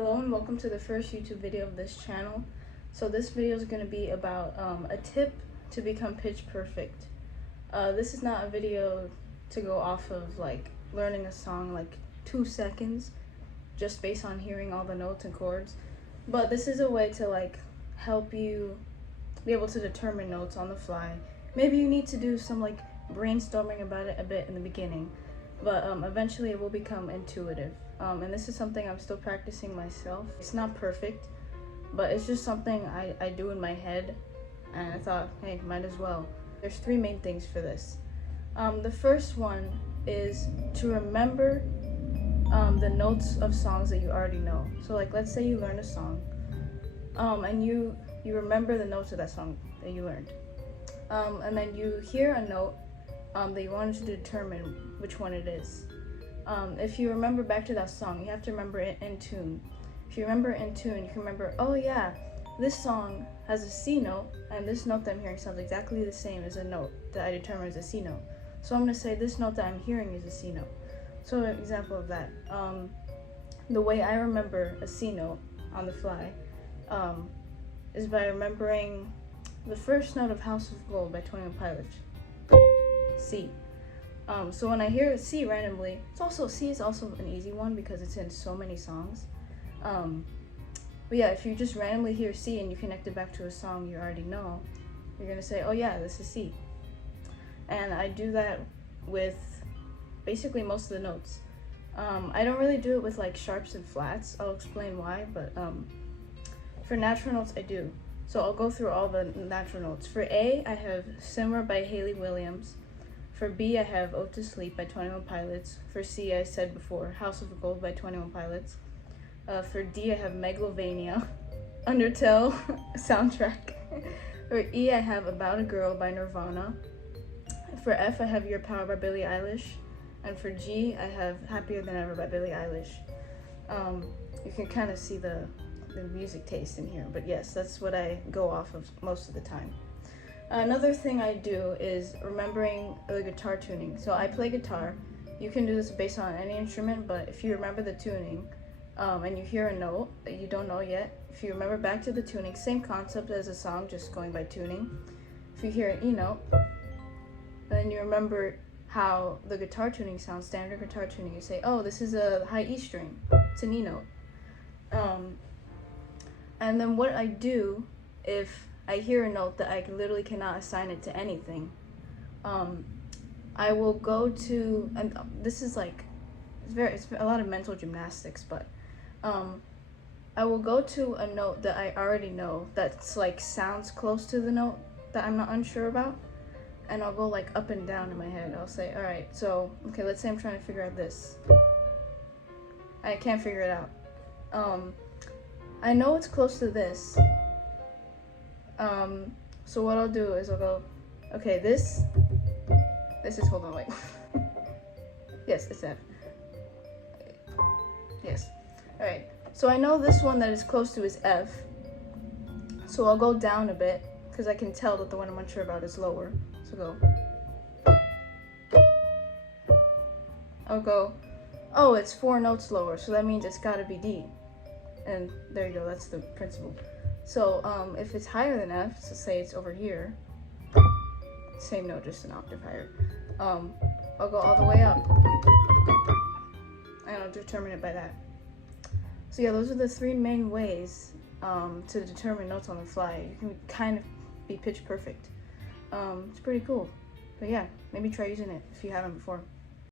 Hello and welcome to the first YouTube video of this channel. So this video is going to be about a tip to become pitch perfect. This is not a video to go off of like learning a song like 2 seconds just based on hearing all the notes and chords, but this is a way to like help you be able to determine notes on the fly. Maybe you need to do some like brainstorming about it a bit in the beginning, but eventually it will become intuitive. And this is something I'm still practicing myself. It's not perfect, but it's just something I do in my head, and I thought, hey, might as well. There's 3 main things for this. The first one is to remember the notes of songs that you already know. So like, let's say you learn a song, and you remember the notes of that song that you learned. And then you hear a note that you wanted to determine which one it is. If you remember back to that song, you have to remember it in tune. If you remember in tune, you can remember, oh yeah, this song has a C note, and this note that I'm hearing sounds exactly the same as a note that I determined as a C note. So I'm going to say this note that I'm hearing is a C note. So an example of that, the way I remember a C note on the fly is by remembering the first note of House of Gold by 21 Pilots, C. So when I hear a C randomly, C is also an easy one because it's in so many songs. But yeah, if you just randomly hear C and you connect it back to a song you already know, you're gonna say, oh yeah, this is C. And I do that with basically most of the notes. I don't really do it with like sharps and flats. I'll explain why, but for natural notes I do. So I'll go through all the natural notes. For A, I have Simmer by Hayley Williams. For B, I have Ode to Sleep by 21 Pilots. For C, I said before, House of Gold by 21 Pilots. For D, I have Megalovania, Undertale soundtrack. For E, I have About a Girl by Nirvana. For F, I have Your Power by Billie Eilish. And for G, I have Happier Than Ever by Billie Eilish. You can kind of see the music taste in here, but yes, that's what I go off of most of the time. Another thing I do is remembering the guitar tuning. So I play guitar. You can do this based on any instrument, but if you remember the tuning and you hear a note that you don't know yet, if you remember back to the tuning, same concept as a song, just going by tuning. If you hear an E note, then you remember how the guitar tuning sounds, standard guitar tuning. You say, oh, this is a high E string. It's an E note. And then what I do if I hear a note that I literally cannot assign it to anything, I will go to, and this is like, it's a lot of mental gymnastics, but I will go to a note that I already know that's like sounds close to the note that I'm not unsure about, and I'll go like up and down in my head. I'll say, all right, so, okay, let's say I'm trying to figure out this. I can't figure it out. I know it's close to this. So what I'll do is I'll go, okay, this is, hold on, wait. Yes, it's F. Yes. Alright, so I know this one that is close to is F. So I'll go down a bit, because I can tell that the one I'm unsure about is lower. So go. I'll go, oh, it's 4 notes lower, so that means it's gotta be D. And there you go, that's the principle. So if it's higher than F, so say it's over here, same note, just an octave higher, I'll go all the way up, and I'll determine it by that. So yeah, those are the 3 main ways to determine notes on the fly. You can kind of be pitch perfect. It's pretty cool. But yeah, maybe try using it if you haven't before.